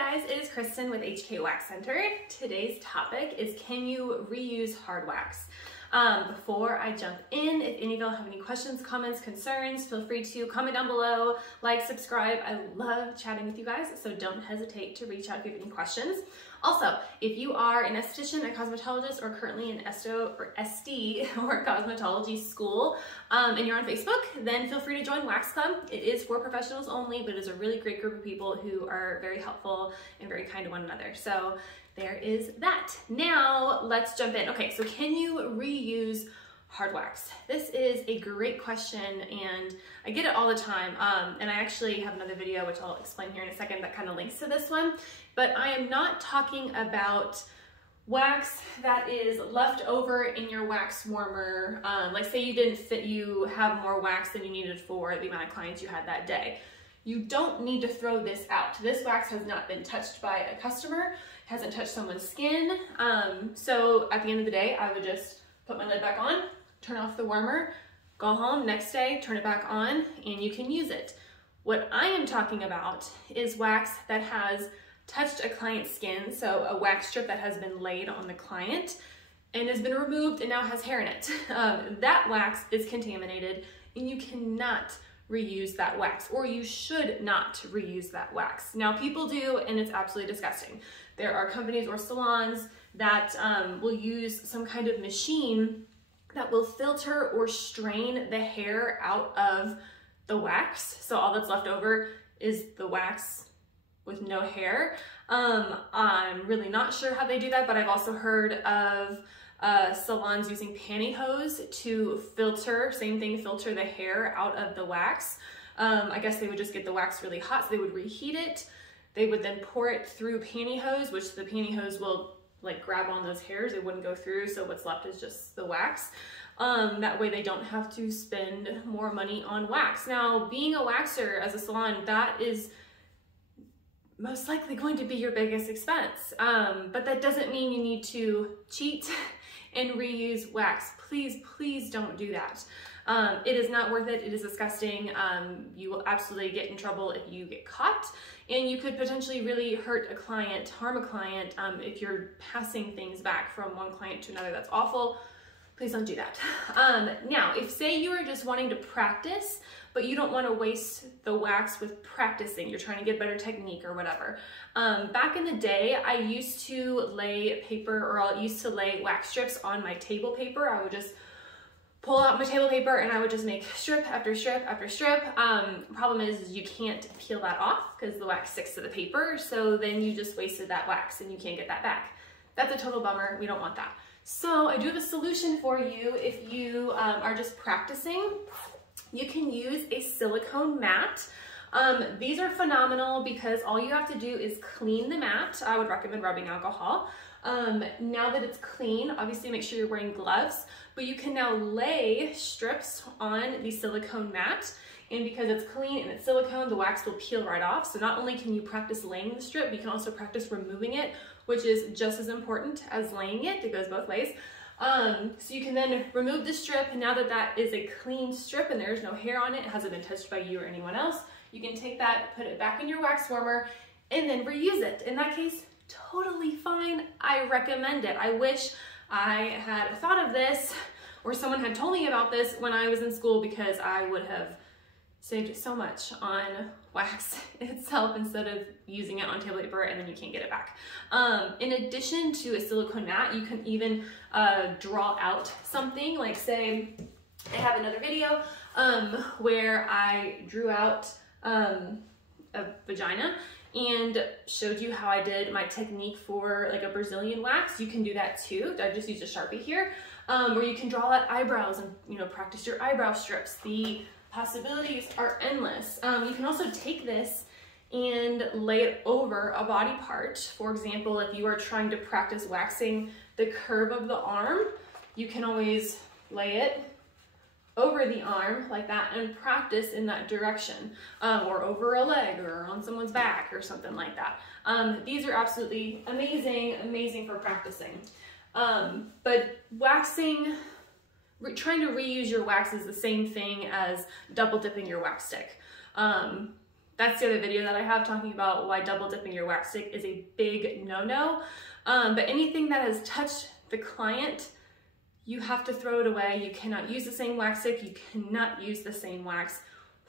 Hi guys, it is Kristen with HK Wax Center. Today's topic is, can you reuse hard wax? Before I jump in, if any of y'all have any questions, comments, concerns, feel free to comment down below, like, subscribe. I love chatting with you guys, so don't hesitate to reach out if you have any questions. Also, if you are an esthetician, a cosmetologist, or currently in esto or SD or cosmetology school, and you're on Facebook, then feel free to join Wax Club. It is for professionals only, but it is a really great group of people who are very helpful and very kind to one another. So there is that. Now let's jump in. Okay, so can you reuse hard wax? This is a great question and I get it all the time. And I actually have another video, which I'll explain here in a second, that kind of links to this one. But I am not talking about wax that is left over in your wax warmer. Like say you have more wax than you needed for the amount of clients you had that day. You don't need to throw this out. This wax has not been touched by a customer, hasn't touched someone's skin. So at the end of the day, I would just put my lid back on, turn off the warmer, go home, next day, turn it back on, and you can use it. What I am talking about is wax that has touched a client's skin, so a wax strip that has been laid on the client and has been removed and now has hair in it. That wax is contaminated and you cannot reuse that wax, or you should not reuse that wax. Now people do, and it's absolutely disgusting. There are companies or salons that will use some kind of machine that will filter or strain the hair out of the wax. So all that's left over is the wax with no hair. I'm really not sure how they do that, but I've also heard of salons using pantyhose to filter, same thing, filter the hair out of the wax. I guess they would just get the wax really hot, so they would reheat it. They would then pour it through pantyhose, which the pantyhose will like grab on those hairs. It wouldn't go through, so what's left is just the wax. That way they don't have to spend more money on wax. Now, being a waxer as a salon, that is most likely going to be your biggest expense. But that doesn't mean you need to cheat and reuse wax. Please, please don't do that. It is not worth it. It is disgusting. You will absolutely get in trouble if you get caught, and you could potentially really hurt a client, harm a client, if you're passing things back from one client to another. That's awful. Please don't do that. Now, if say you are just wanting to practice, but you don't want to waste the wax with practicing, you're trying to get better technique or whatever. Back in the day, I used to lay paper, or I used to lay wax strips on my table paper. I would just pull out my table paper and I would just make strip after strip after strip. Problem is you can't peel that off because the wax sticks to the paper. So then you just wasted that wax and you can't get that back. That's a total bummer. We don't want that. So I do have a solution for you if you are just practicing. You can use a silicone mat. These are phenomenal because all you have to do is clean the mat. I would recommend rubbing alcohol. Now that it's clean, obviously make sure you're wearing gloves, but you can now lay strips on the silicone mat. And because it's clean and it's silicone, the wax will peel right off. So not only can you practice laying the strip, you can also practice removing it, which is just as important as laying it. It goes both ways. So you can then remove the strip, and now that that is a clean strip and there's no hair on it, it hasn't been touched by you or anyone else, you can take that, put it back in your wax warmer, and then reuse it. In that case, totally fine. I recommend it. I wish I had thought of this, or someone had told me about this when I was in school, because I would have saved so much on wax itself instead of using it on table paper and then you can't get it back. In addition to a silicone mat, you can even draw out something, like say I have another video where I drew out a vagina and showed you how I did my technique for like a Brazilian wax. You can do that too. I just used a Sharpie here, where you can draw out eyebrows and, you know, practice your eyebrow strips. The possibilities are endless. You can also take this and lay it over a body part. For example, if you are trying to practice waxing the curve of the arm, you can always lay it over the arm like that and practice in that direction, or over a leg or on someone's back or something like that. These are absolutely amazing, amazing for practicing. But waxing, trying to reuse your wax is the same thing as double dipping your wax stick. That's the other video that I have talking about why double dipping your wax stick is a big no-no. But anything that has touched the client, you have to throw it away. You cannot use the same wax stick. You cannot use the same wax.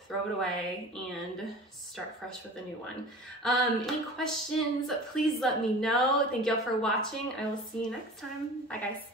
Throw it away and start fresh with a new one. Any questions, please let me know. Thank y'all for watching. I will see you next time. Bye guys.